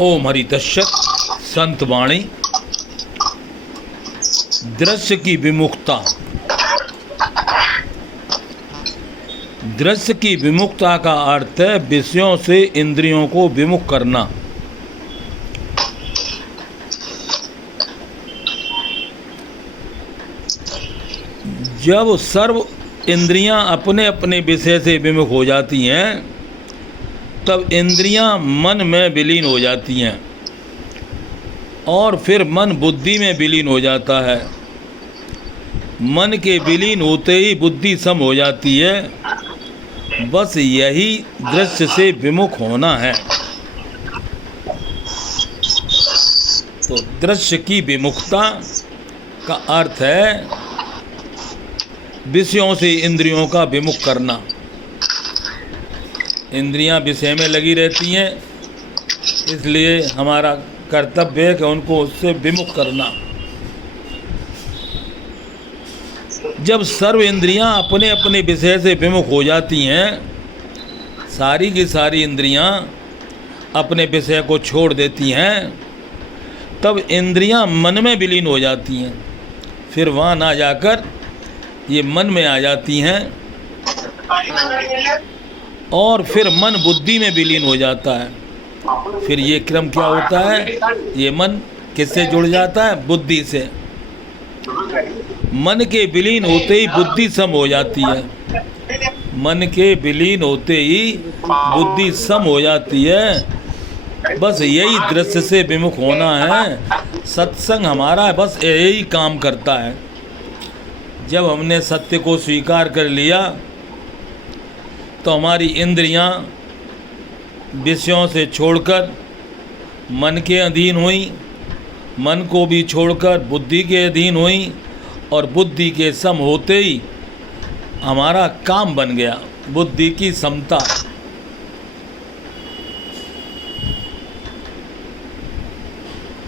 ओम हरि तत्सत। संत वाणी। दृश्य की विमुखता। दृश्य की विमुखता का अर्थ है विषयों से इंद्रियों को विमुख करना। जब सर्व इंद्रियां अपने अपने विषय से विमुख हो जाती हैं तब इंद्रियां मन में विलीन हो जाती हैं और फिर मन बुद्धि में विलीन हो जाता है। मन के विलीन होते ही बुद्धि सम हो जाती है। बस यही दृश्य से विमुख होना है। तो दृश्य की विमुखता का अर्थ है विषयों से इंद्रियों का विमुख करना। इंद्रियां विषय में लगी रहती हैं, इसलिए हमारा कर्तव्य है कि उनको उससे विमुख करना। जब सर्व इंद्रियां अपने अपने विषय से विमुख हो जाती हैं, सारी की सारी इंद्रियां अपने विषय को छोड़ देती हैं, तब इंद्रियां मन में विलीन हो जाती हैं। फिर वहाँ ना जाकर ये मन में आ जाती हैं और फिर मन बुद्धि में विलीन हो जाता है। फिर ये क्रम क्या होता है? ये मन किससे जुड़ जाता है? बुद्धि से। मन के विलीन होते ही बुद्धि सम हो जाती है। मन के विलीन होते ही बुद्धि सम हो जाती है। बस यही दृश्य से विमुख होना है। सत्संग हमारा बस यही काम करता है। जब हमने सत्य को स्वीकार कर लिया तो हमारी इंद्रियां विषयों से छोड़कर मन के अधीन हुई, मन को भी छोड़कर बुद्धि के अधीन हुई और बुद्धि के सम होते ही हमारा काम बन गया बुद्धि की समता।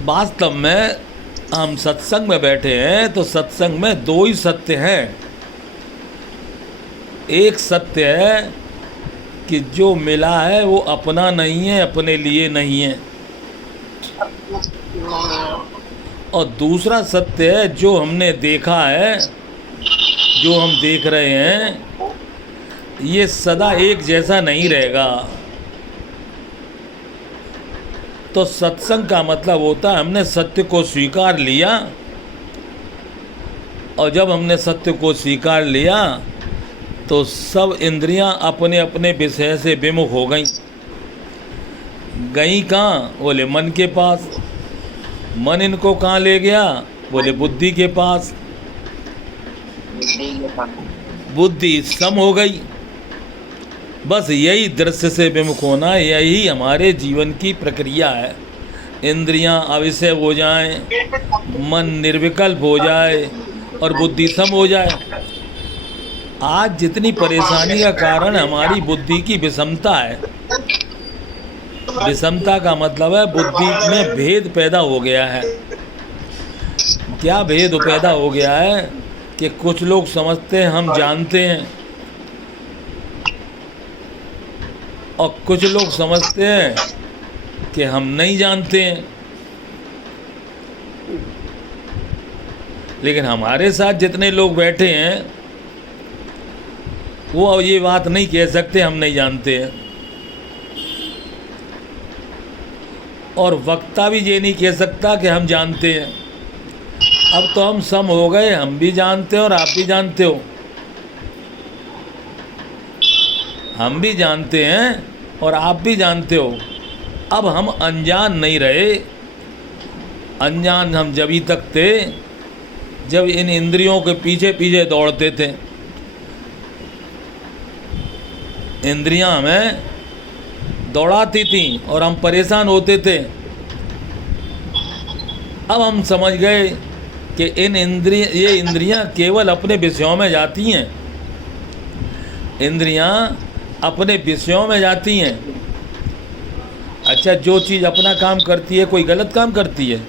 वास्तव में हम सत्संग में बैठे हैं तो सत्संग में दो ही सत्य हैं। एक सत्य है कि जो मिला है वो अपना नहीं है, अपने लिए नहीं है। और दूसरा सत्य है जो हमने देखा है, जो हम देख रहे हैं, ये सदा एक जैसा नहीं रहेगा। तो सत्संग का मतलब होता है हमने सत्य को स्वीकार लिया, और जब हमने सत्य को स्वीकार लिया तो सब इंद्रियां अपने अपने विषय से विमुख हो गईं। गई कहाँ? बोले मन के पास। मन इनको कहाँ ले गया? बोले बुद्धि के पास। बुद्धि सम हो गई। बस यही दृश्य से विमुख होना, यही हमारे जीवन की प्रक्रिया है। इंद्रियां अविषय हो जाएं, मन निर्विकल्प हो जाए और बुद्धि सम हो जाए। आज जितनी परेशानी का कारण हमारी बुद्धि की विषमता है। विषमता का मतलब है बुद्धि में भेद पैदा हो गया है। क्या भेद पैदा हो गया है कि कुछ लोग समझते हैं हम जानते हैं और कुछ लोग समझते हैं कि हम नहीं जानते हैं। लेकिन हमारे साथ जितने लोग बैठे हैं वो ये बात नहीं कह सकते हम नहीं जानते हैं, और वक्ता भी ये नहीं कह सकता कि हम जानते हैं। अब तो हम सम हो गए, हम भी जानते हैं और आप भी जानते हो। हम भी जानते हैं और आप भी जानते हो। अब हम अनजान नहीं रहे। अनजान हम जभी तक थे जब इन इंद्रियों के पीछे पीछे दौड़ते थे। इंद्रियां हमें दौड़ाती थी और हम परेशान होते थे। अब हम समझ गए कि ये इंद्रियां केवल अपने विषयों में जाती हैं। इंद्रियां अपने विषयों में जाती हैं। अच्छा, जो चीज़ अपना काम करती है कोई गलत काम करती है?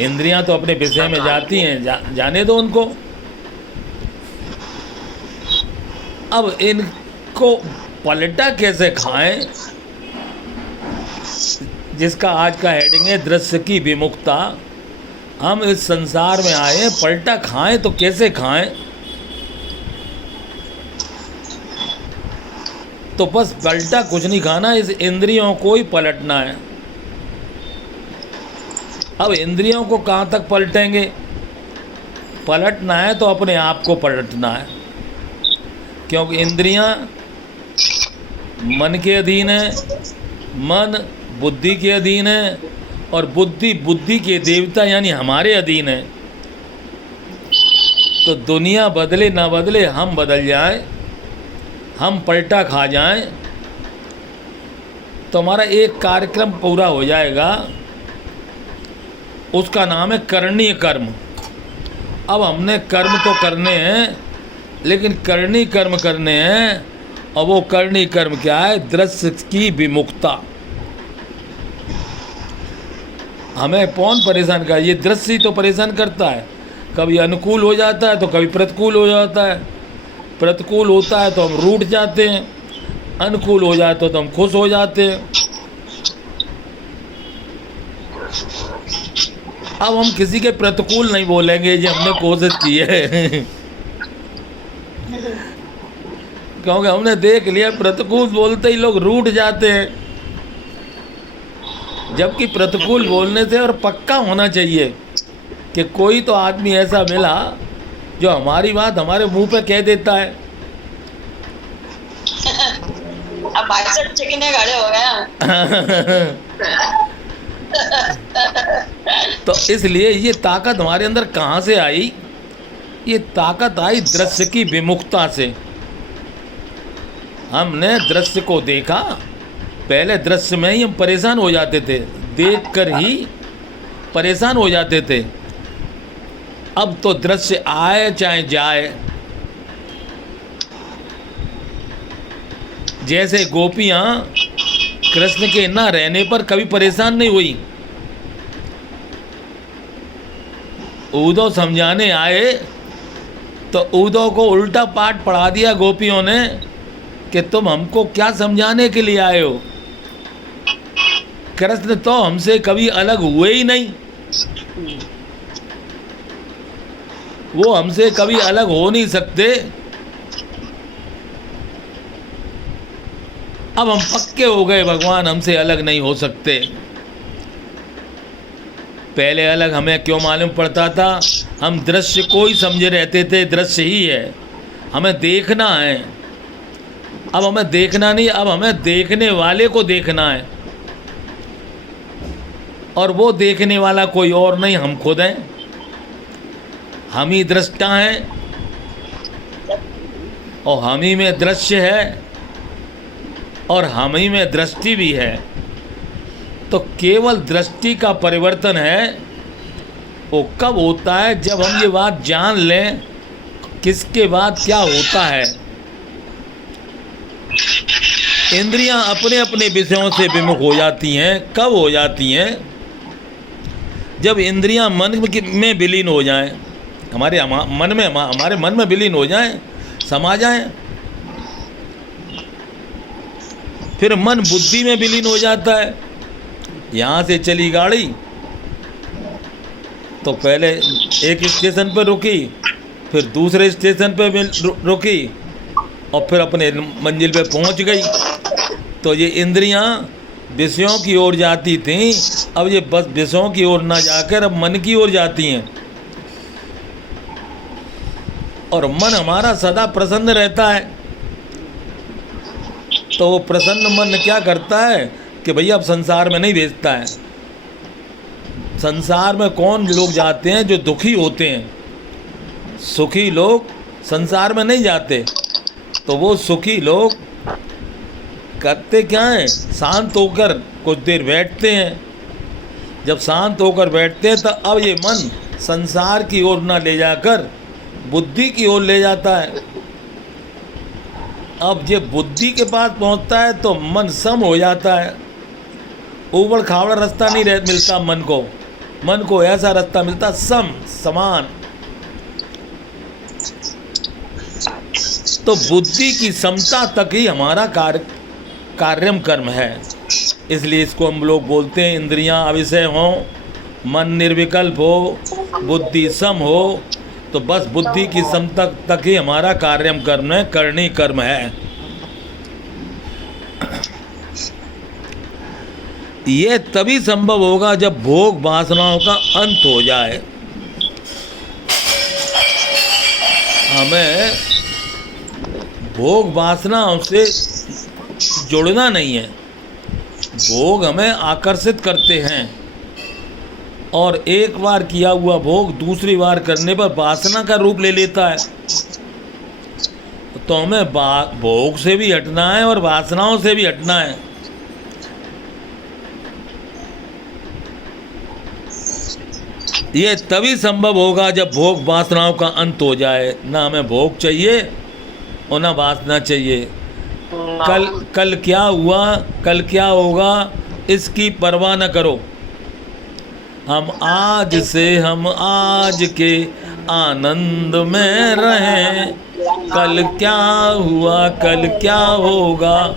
इंद्रियां तो अपने विषय में जाती हैं, जाने दो उनको। अब इनको पलटा कैसे खाएं, जिसका आज का हेडिंग है दृश्य की विमुखता। हम इस संसार में आए, पलटा खाएं तो कैसे खाएं? तो बस पलटा कुछ नहीं खाना, इस इंद्रियों को ही पलटना है। अब इंद्रियों को कहाँ तक पलटेंगे? पलटना है तो अपने आप को पलटना है, क्योंकि इंद्रियां मन के अधीन है, मन बुद्धि के अधीन है, और बुद्धि बुद्धि के देवता यानी हमारे अधीन है। तो दुनिया बदले ना बदले, हम बदल जाएं, हम पलटा खा जाएं, तो हमारा एक कार्यक्रम पूरा हो जाएगा। उसका नाम है करणीय कर्म। अब हमने कर्म तो करने हैं, लेकिन करणीय कर्म करने हैं, और वो करणीय कर्म क्या है? दृश्य की विमुखता। हमें कौन परेशान कर? ये दृश्य ही तो परेशान करता है। कभी अनुकूल हो जाता है तो कभी प्रतिकूल हो जाता है। प्रतिकूल होता है तो हम रूठ जाते हैं, अनुकूल हो जाए तो हम खुश हो जाते हैं। अब हम किसी के प्रतिकूल नहीं बोलेंगे, ये हमने कोशिश की है क्योंकि हमने देख लिया प्रतिकूल बोलते ही लोग रूठ जाते हैं, जबकि प्रतिकूल बोलने से और पक्का होना चाहिए कि कोई तो आदमी ऐसा मिला जो हमारी बात हमारे मुंह पे कह देता है। अब भाई साहब चिकने खड़े हो गए तो इसलिए ये ताकत हमारे अंदर कहाँ से आई? ये ताकत आई दृश्य की विमुखता से। हमने दृश्य को देखा, पहले दृश्य में ही हम परेशान हो जाते थे, देखकर ही परेशान हो जाते थे। अब तो दृश्य आए चाहे जाए, जैसे गोपियां कृष्ण के न रहने पर कभी परेशान नहीं हुई। उद्धव समझाने आए तो उद्धव को उल्टा पाठ पढ़ा दिया गोपियों ने कि तुम हमको क्या समझाने के लिए आए हो? कृष्ण तो हमसे कभी अलग हुए ही नहीं, वो हमसे कभी अलग हो नहीं सकते। अब हम पक्के हो गए, भगवान हमसे अलग नहीं हो सकते। पहले अलग हमें क्यों मालूम पड़ता था? हम दृश्य को ही समझे रहते थे, दृश्य ही है, हमें देखना है। अब हमें देखना नहीं, अब हमें देखने वाले को देखना है, और वो देखने वाला कोई और नहीं, हम खुद हैं। हम ही दृष्टा हैं, और हम ही में दृश्य है, और हम ही में दृष्टि भी है। तो केवल दृष्टि का परिवर्तन है। वो कब होता है? जब हम ये बात जान लें किसके बाद क्या होता है। इंद्रियां अपने अपने विषयों से विमुख हो जाती हैं। कब हो जाती हैं? जब इंद्रियां मन में विलीन हो जाएं, हमारे मन में विलीन हो जाएं, समा जाएं। फिर मन बुद्धि में विलीन हो जाता है। यहाँ से चली गाड़ी तो पहले एक स्टेशन पर रुकी, फिर दूसरे स्टेशन पर रुकी, और फिर अपने मंजिल पे पहुँच गई। तो ये इंद्रियां विषयों की ओर जाती थीं, अब ये बस विषयों की ओर ना जाकर अब मन की ओर जाती हैं। और मन हमारा सदा प्रसन्न रहता है। तो वो प्रसन्न मन क्या करता है कि भैया अब संसार में नहीं भेजता है। संसार में कौन लोग जाते हैं? जो दुखी होते हैं। सुखी लोग संसार में नहीं जाते। तो वो सुखी लोग करते क्या हैं? शांत होकर कुछ देर बैठते हैं। जब शांत होकर बैठते हैं तो अब ये मन संसार की ओर ना ले जाकर बुद्धि की ओर ले जाता है। अब ये बुद्धि के पास पहुंचता है तो मन सम हो जाता है। ऊबड़ खाबड़ रास्ता नहीं मिलता मन को ऐसा रास्ता मिलता सम, समान। तो बुद्धि की समता तक ही हमारा कार्यम कर्म है। इसलिए इसको हम लोग बोलते हैं इंद्रियां अविषय हों, मन निर्विकल्प हो, बुद्धि सम हो, तो बस बुद्धि की समता तक ही हमारा कार्यम कर्म है, करणी कर्म है। यह तभी संभव होगा जब भोग वासनाओं का अंत हो जाए। हमें भोग वासनाओं से जुड़ना नहीं है। भोग हमें आकर्षित करते हैं और एक बार किया हुआ भोग दूसरी बार करने पर वासना का रूप ले लेता है। तो हमें भोग से भी हटना है और वासनाओं से भी हटना है। ये तभी संभव होगा जब भोग वासनाओं का अंत हो जाए। ना हमें भोग चाहिए और ना वासना चाहिए। कल क्या हुआ, कल क्या होगा, इसकी परवाह न करो। हम आज के आनंद में रहें। कल क्या हुआ, कल क्या होगा,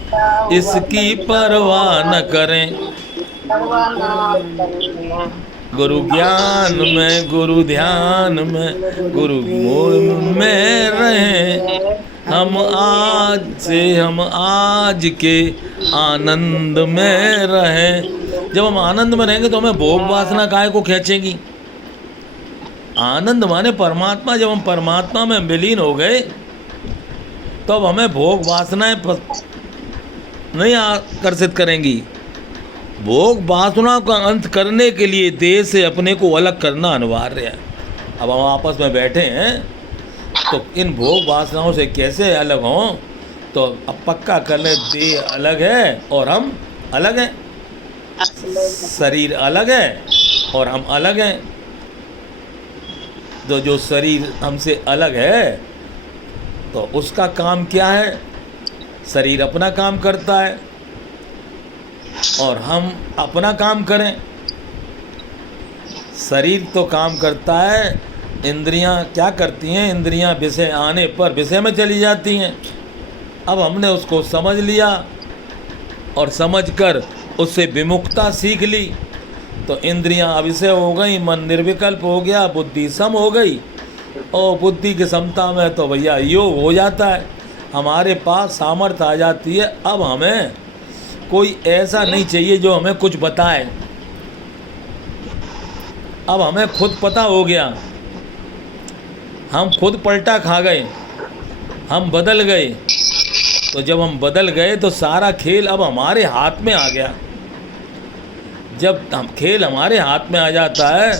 इसकी परवाह न करें। गुरु ज्ञान में, गुरु ध्यान में, गुरु मोह में रहें। हम आज के आनंद में रहें। जब हम आनंद में रहेंगे तो हमें भोग वासना काहे को खींचेगी। आनंद माने परमात्मा। जब हम परमात्मा में विलीन हो गए तो अब हमें भोग वासनाएं नहीं आकर्षित करेंगी। भोग वासना का अंत करने के लिए देह से अपने को अलग करना अनिवार्य है। अब हम आपस में बैठे हैं तो इन भोग वासनाओं से कैसे अलग हों, तो अब पक्का कर लें देह अलग है और हम अलग हैं, शरीर अलग है और हम अलग हैं। तो जो शरीर हमसे अलग है तो उसका काम क्या है, शरीर अपना काम करता है और हम अपना काम करें। शरीर तो काम करता है, इंद्रियां क्या करती हैं, इंद्रियां विषय आने पर विषय में चली जाती हैं। अब हमने उसको समझ लिया और समझकर उससे विमुखता सीख ली तो इंद्रियां अविषय हो गई, मन निर्विकल्प हो गया, बुद्धि सम हो गई। और बुद्धि की समता में तो भैया योग हो जाता है, हमारे पास सामर्थ्य आ जाती है। अब हमें कोई ऐसा नहीं चाहिए जो हमें कुछ बताए। अब हमें खुद पता हो गया, हम खुद पलटा खा गए, हम बदल गए। तो जब हम बदल गए तो सारा खेल अब हमारे हाथ में आ गया। जब हम खेल हमारे हाथ में आ जाता है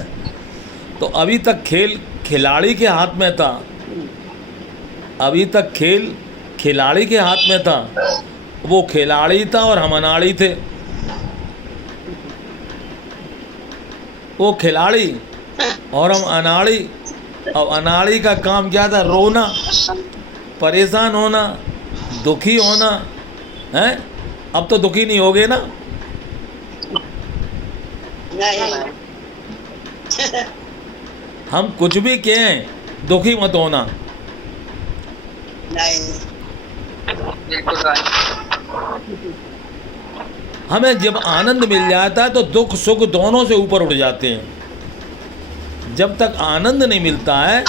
तो अभी तक खेल खिलाड़ी के हाथ में था, अभी तक खेल खिलाड़ी के हाथ में था। वो खिलाड़ी था और हम अनाड़ी थे। वो खिलाड़ी और हम अनाड़ी। अब अनाड़ी का काम क्या था, रोना, परेशान होना, दुखी होना है। अब तो दुखी नहीं होगे ना। नहीं। हम कुछ भी कहें, दुखी मत होना। नहीं। हमें जब आनंद मिल जाता है तो दुख सुख दोनों से ऊपर उठ जाते हैं। जब तक आनंद नहीं मिलता है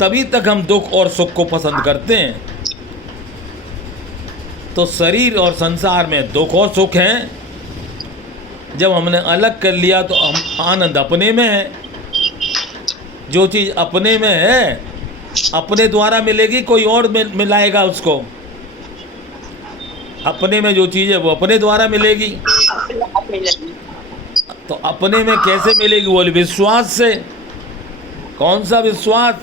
तभी तक हम दुख और सुख को पसंद करते हैं। तो शरीर और संसार में दुख और सुख हैं। जब हमने अलग कर लिया तो हम आनंद अपने में है। जो चीज़ अपने में है अपने द्वारा मिलेगी, कोई और मिलाएगा उसको। अपने में जो चीज़ है वो अपने द्वारा मिलेगी। तो अपने में कैसे मिलेगी, वो विश्वास से। कौन सा विश्वास,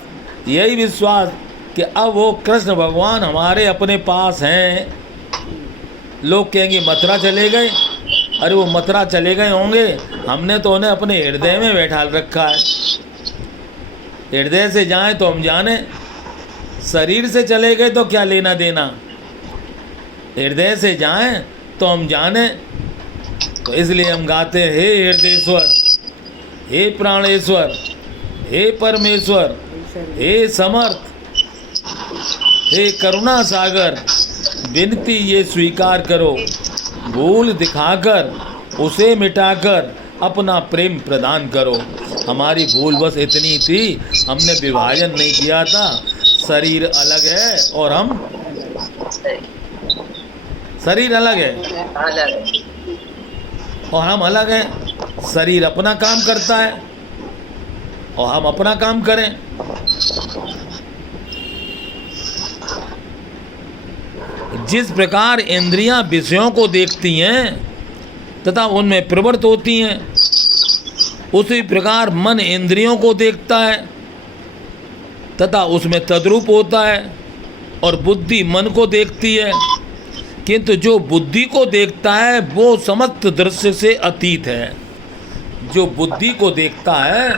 यही विश्वास कि अब वो कृष्ण भगवान हमारे अपने पास हैं। लोग कहेंगे मथुरा चले गए, अरे वो मथुरा चले गए होंगे, हमने तो उन्हें अपने हृदय में बैठा रखा है। हृदय से जाएं तो हम जाने, शरीर से चले गए तो क्या लेना देना। हृदय से जाएं तो हम जाने। तो इसलिए हम गाते हैं, हे हृदयेश्वर, हे प्राणेश्वर, हे परमेश्वर, हे समर्थ, हे करुणा सागर, विनती ये स्वीकार करो, भूल दिखाकर उसे मिटाकर अपना प्रेम प्रदान करो। हमारी भूल बस इतनी थी, हमने विभाजन नहीं किया था। शरीर अलग है और हम, शरीर अलग है और हम अलग हैं। शरीर अपना काम करता है और हम अपना काम करें। जिस प्रकार इंद्रियां विषयों को देखती हैं तथा उनमें प्रवृत्त होती हैं, उसी प्रकार मन इंद्रियों को देखता है तथा उसमें तद्रूप होता है, और बुद्धि मन को देखती है। किंतु जो बुद्धि को देखता है वो समस्त दृश्य से अतीत है। जो बुद्धि को देखता है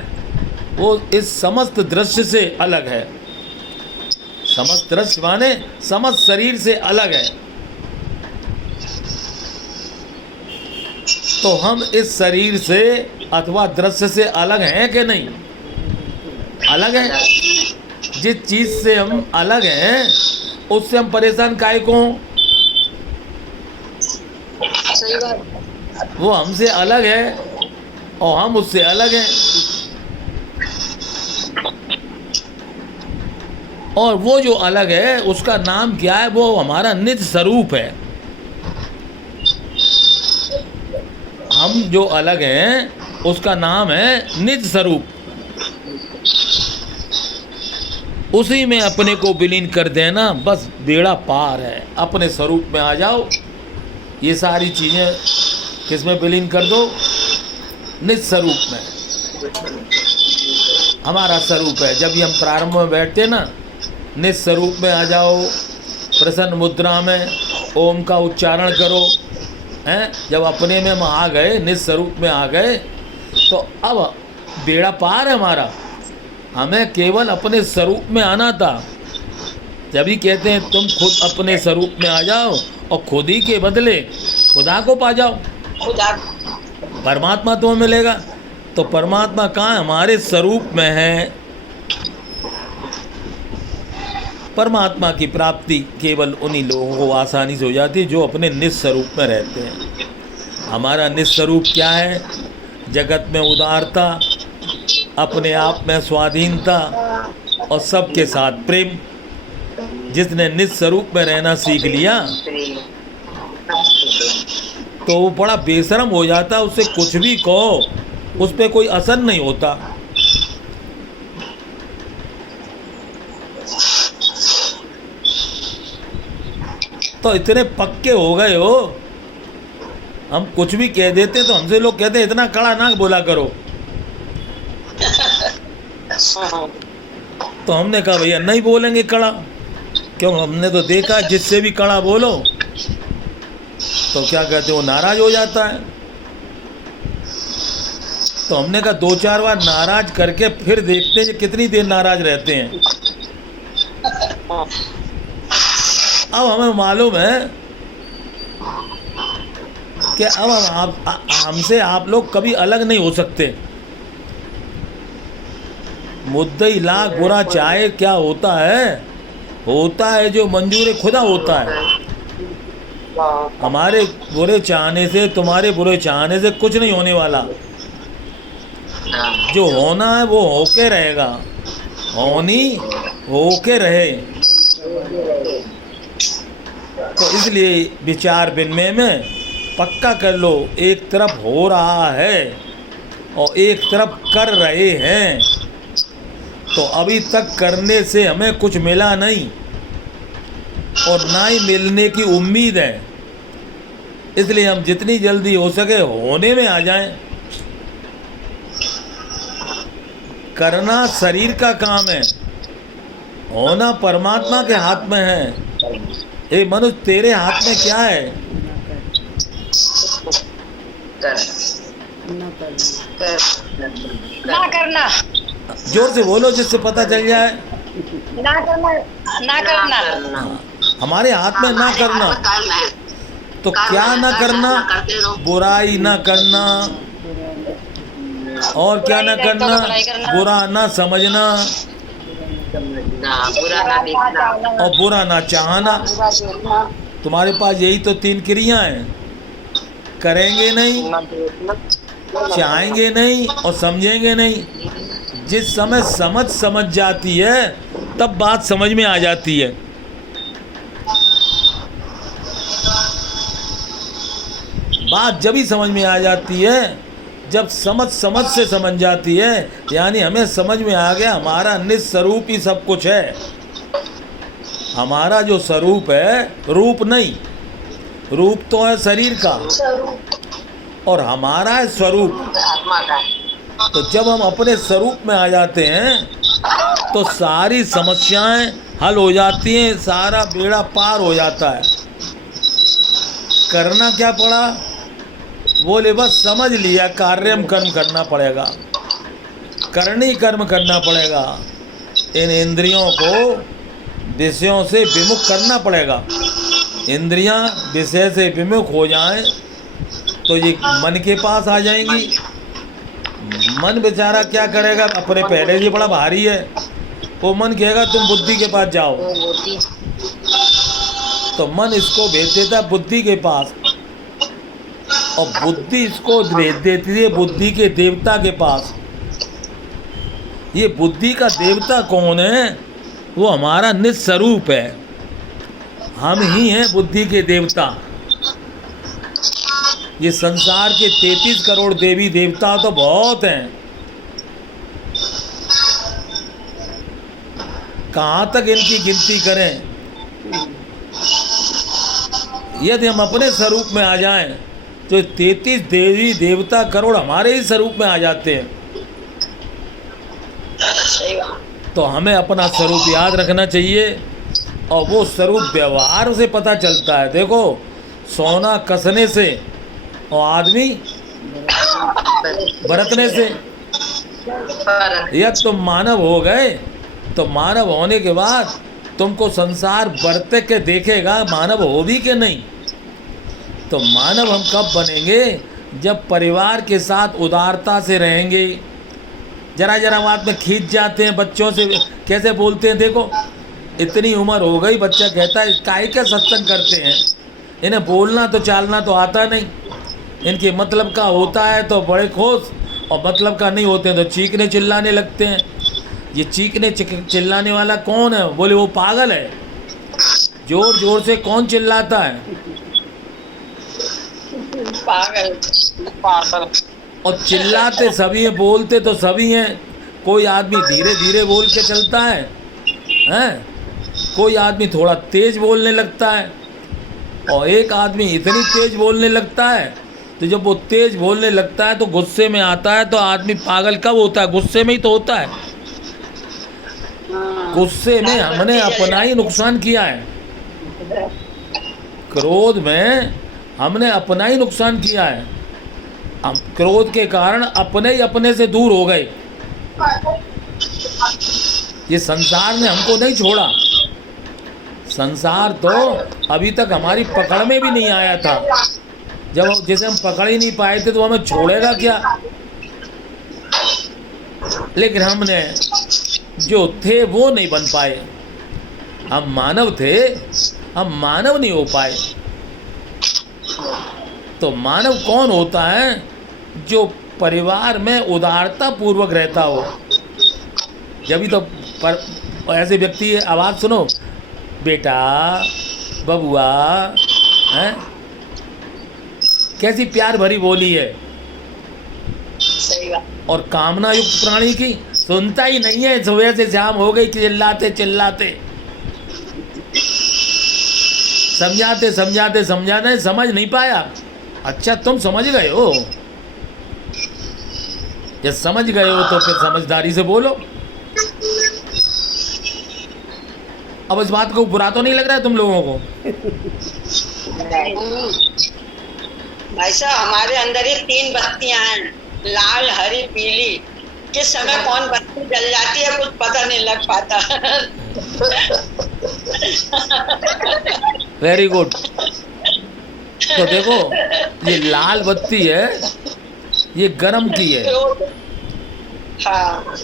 वो इस समस्त दृश्य से अलग है। समस्त दृश्य माने समस्त शरीर से अलग है। तो हम इस शरीर से अथवा दृश्य से अलग हैं कि नहीं? अलग हैं। जिस चीज से हम अलग हैं उससे हम परेशान काहे को हों? सही बात। वो हमसे अलग है और हम उससे अलग हैं। और वो जो अलग है उसका नाम क्या है? वो हमारा निज स्वरूप है। हम जो अलग हैं उसका नाम है निज स्वरूप। उसी में अपने को विलीन कर देना, बस बेड़ा पार है। अपने स्वरूप में आ जाओ। ये सारी चीज़ें किस में विलीन कर दो? निज स्वरूप में। हमारा स्वरूप है। जब भी हम प्रारंभ में बैठते ना, निज स्वरूप में आ जाओ। प्रसन्न मुद्रा में ओम का उच्चारण करो। हैं? जब अपने में हम आ गए, निज स्वरूप में आ गए, तो अब बेड़ा पार है हमारा। हमें केवल अपने स्वरूप में आना था। जब ही कहते हैं तुम खुद अपने स्वरूप में आ जाओ और खुद ही के बदले खुदा को पा जाओ, खुदा परमात्मा तुम्हें मिलेगा। तो परमात्मा कहाँ? हमारे स्वरूप में है। परमात्मा की प्राप्ति केवल उन्हीं लोगों को आसानी से हो जाती है जो अपने निज स्वरूप में रहते हैं। हमारा निज स्वरूप क्या है? जगत में उदारता, अपने आप में स्वाधीनता और सबके साथ प्रेम। जिसने निज स्वरूप में रहना सीख लिया तो वो बड़ा बेशर्म हो जाता। उससे कुछ भी कहो उस पर कोई असर नहीं होता। तो इतने पक्के हो गए हो, हम कुछ भी कह देते तो हमसे लोग कहते इतना कड़ा ना बोला करो। तो हमने कहा भैया नहीं बोलेंगे कड़ा, क्यों? हमने तो देखा जिससे भी कड़ा बोलो तो क्या कहते वो नाराज हो जाता है। तो हमने कहा 2-4 बार नाराज करके फिर देखते हैं कितनी देर नाराज रहते हैं। अब हमें मालूम है कि अब हमसे आप लोग कभी अलग नहीं हो सकते। मुद्दई लाख बुरा चाहे क्या होता है? होता है जो मंजूर खुदा होता है। हमारे बुरे चाहने से, तुम्हारे बुरे चाहने से कुछ नहीं होने वाला। जो होना है वो होके रहेगा, होनी होके रहे। तो इसलिए विचार विनिमय में पक्का कर लो, एक तरफ हो रहा है और एक तरफ कर रहे हैं। तो अभी तक करने से हमें कुछ मिला नहीं और ना ही मिलने की उम्मीद है। इसलिए हम जितनी जल्दी हो सके होने में आ जाएं। करना शरीर का काम है, होना परमात्मा के हाथ में है। ए मनुष्य, तेरे हाथ में क्या है? ना करना। जोर से बोलो जिससे पता चल जाए। ना करना, ना करना। हमारे हाथ में ना करना। तो क्या ना करना? बुराई ना करना। और क्या ना करना? बुरा ना समझना, समझना, बुरा ना देखना, और बुरा ना चाहना। बुरा देखना, तुम्हारे पास यही तो 3 क्रिया हैं। करेंगे नहीं, न देखना, चाहेंगे नहीं और समझेंगे नहीं। जिस समय समझ जाती है तब बात समझ में आ जाती है। बात जब ही समझ में आ जाती है जब समझ से समझ जाती है, यानी हमें समझ में आ गया हमारा निस्वरूप ही सब कुछ है। हमारा जो स्वरूप है, रूप नहीं, रूप तो है शरीर का और हमारा है स्वरूप। आत्मा का। तो जब हम अपने स्वरूप में आ जाते हैं तो सारी समस्याएं हल हो जाती हैं, सारा बेड़ा पार हो जाता है। करना क्या पड़ा? बोले बस समझ लिया, कार्यम कर्म करना पड़ेगा, करनी कर्म करना पड़ेगा। इन इंद्रियों को विषयों से विमुख करना पड़ेगा। इंद्रियां विषय से विमुख हो जाएं तो ये मन के पास आ जाएंगी। मन बेचारा क्या करेगा? अपने पहले ही बड़ा भारी है, वो मन कहेगा तुम बुद्धि के पास जाओ, तो मन इसको भेज देता है बुद्धि के पास और बुद्धि इसको भेज देती है बुद्धि के देवता के पास। ये बुद्धि का देवता कौन है? वो हमारा निस्वरूप है। हम ही हैं बुद्धि के देवता। ये संसार के 33 करोड़ देवी देवता तो बहुत हैं, कहाँ तक इनकी गिनती करें? यदि हम अपने स्वरूप में आ जाएं तो 33 देवी देवता करोड़ हमारे ही स्वरूप में आ जाते हैं। तो हमें अपना स्वरूप याद रखना चाहिए और वो स्वरूप व्यवहार से पता चलता है। देखो, सोना कसने से और आदमी बरतने से। यदि तुम मानव हो गए तो मानव होने के बाद तुमको संसार बरते के देखेगा, मानव हो भी के नहीं। तो मानव हम कब बनेंगे? जब परिवार के साथ उदारता से रहेंगे। जरा जरा बात में खींच जाते हैं, बच्चों से कैसे बोलते हैं। देखो, इतनी उम्र हो गई, बच्चा कहता है काहे क्या सत्संग करते हैं, इन्हें बोलना तो चालना तो आता नहीं। इनके मतलब का होता है तो बड़े खुश और मतलब का नहीं होते हैं तो चीखने चिल्लाने लगते हैं। ये चीखने चिल्लाने वाला कौन है? बोले वो पागल है। जोर जोर से कौन चिल्लाता है? पागल। और चिल्लाते सभी हैं, बोलते तो सभी हैं। कोई आदमी धीरे धीरे बोल के चलता है, हैं? कोई आदमी थोड़ा तेज बोलने लगता है और एक आदमी इतनी तेज बोलने लगता है। तो जब वो तेज बोलने लगता है तो गुस्से में आता है। तो आदमी पागल कब होता है? गुस्से में ही तो होता है। गुस्से में हमने अपना ही नुकसान किया है। क्रोध में हमने अपना ही नुकसान किया है। हम क्रोध के कारण अपने ही अपने से दूर हो गए। ये संसार ने हमको नहीं छोड़ा। संसार तो अभी तक हमारी पकड़ में भी नहीं आया था। जब जैसे हम पकड़ ही नहीं पाए थे तो हमें छोड़ेगा क्या? लेकिन हमने जो थे वो नहीं बन पाए। हम मानव थे, हम मानव नहीं हो पाए। तो मानव कौन होता है? जो परिवार में उदारता पूर्वक रहता हो। जब भी तो ऐसे व्यक्ति है, आवाज़ सुनो, बेटा, बबुआ, हैं? कैसी प्यार भरी बोली है। सही बात। और कामना युक्त प्राणी की सुनता ही नहीं है। सुबह से शाम हो गई चिल्लाते चिल्लाते, समझाते समझाते समझाते समझ नहीं पाया। अच्छा, तुम समझ गए हो? या समझ गए हो तो फिर समझदारी से बोलो। अब इस बात को बुरा तो नहीं लग रहा है तुम लोगों को? भाई साहब, हमारे अंदर ही 3 बत्तियां हैं, लाल, हरी, पीली। किस समय कौन बत्ती जल जाती है कुछ पता नहीं लग पाता। Very good. तो देखो, ये लाल बत्ती है, ये गरम की है। हाँ।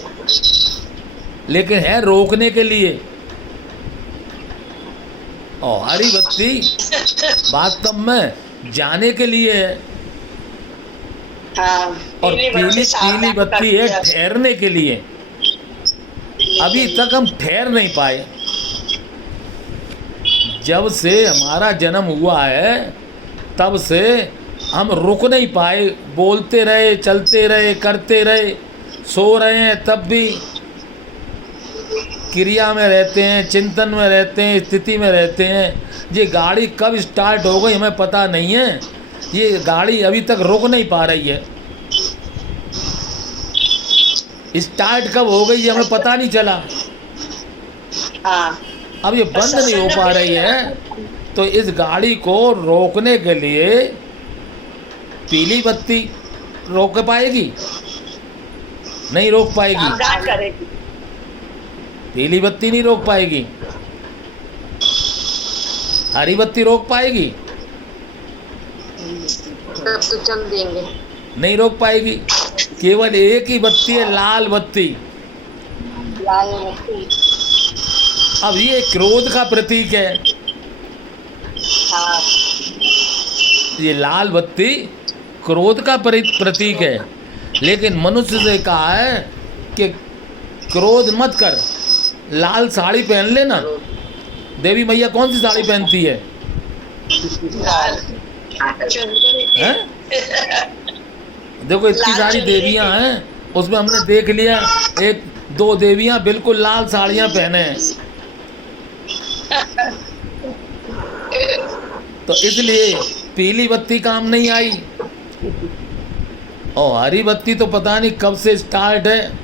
लेकिन है रोकने के लिए। और हरी बत्ती वास्तव में जाने के लिए है, हाँ, और पीली सावधान बत्ती करती है ठहरने के लिए। अभी तक हम ठहर नहीं पाए। जब से हमारा जन्म हुआ है तब से हम रुक नहीं पाए, बोलते रहे, चलते रहे, करते रहे, सो रहे हैं तब भी क्रिया में रहते हैं, चिंतन में रहते हैं, स्थिति में रहते हैं। ये गाड़ी कब स्टार्ट हो गई हमें पता नहीं है। ये गाड़ी अभी तक रुक नहीं पा रही है। स्टार्ट कब हो गई ये हमें पता नहीं चला। हाँ, अब ये बंद नहीं हो पा रही है, तो इस गाड़ी को रोकने के लिए पीली बत्ती रोक पाएगी? नहीं रोक पाएगी। सावधान करेगी। पीली बत्ती नहीं रोक पाएगी। हरी बत्ती रोक पाएगी? तब तो चल देंगे। नहीं रोक पाएगी। केवल एक ही बत्ती है, लाल बत्ती। लाल बत्ती। अब ये क्रोध का प्रतीक है। हाँ, ये लाल बत्ती क्रोध का प्रतीक है। लेकिन मनुष्य से कहा है कि क्रोध मत कर, लाल साड़ी पहन लेना। देवी मैया कौन सी साड़ी पहनती है? लाल हैं? देखो इतनी सारी देवियां हैं, उसमें हमने देख लिया एक दो देवियां बिल्कुल लाल साड़ियां पहने हैं। तो इसलिए पीली बत्ती काम नहीं आई। और हरी बत्ती तो पता नहीं कब से स्टार्ट है,